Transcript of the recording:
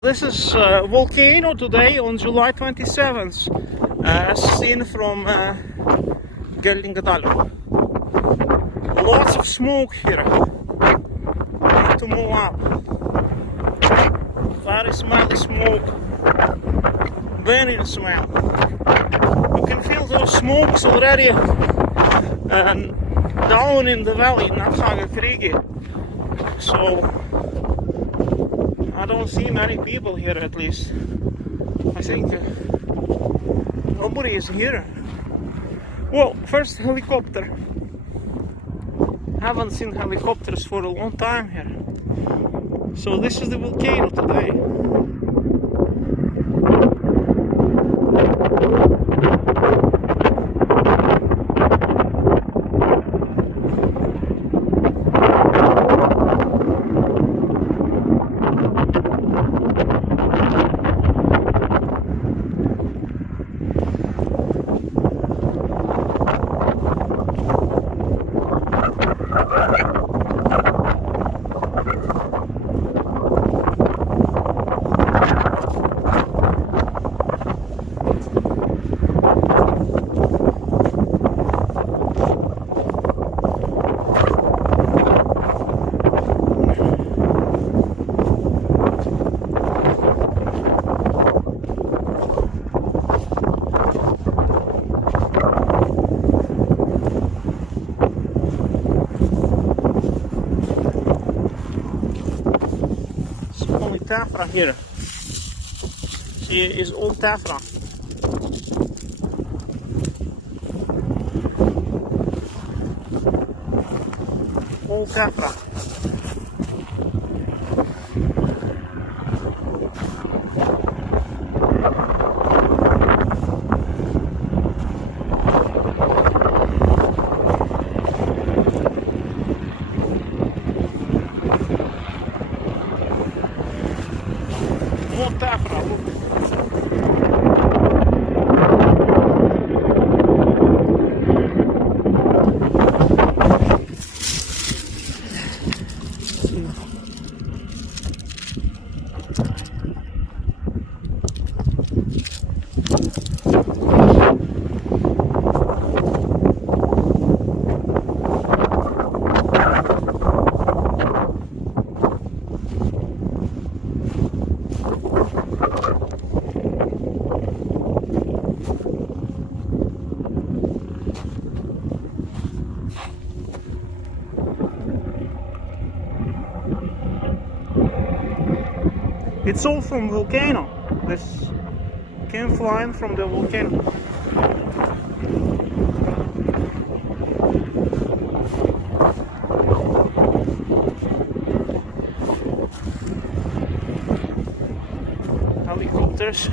This is Volcano today on July 27th, seen from Geldingadalur. Lots of smoke here. Need to move up. Very smelly smoke. Burning smell. You can feel those smokes already down in the valley, not Fagradalsfjall. So I don't see many people here, at least. I think nobody is here. Well, first helicopter. Haven't seen helicopters for a long time here. So this is the volcano today. Tephra here. She is all Tephra. All Tephra. More Tephra, look. It's all from Volcano. This came flying from the volcano. Helicopters.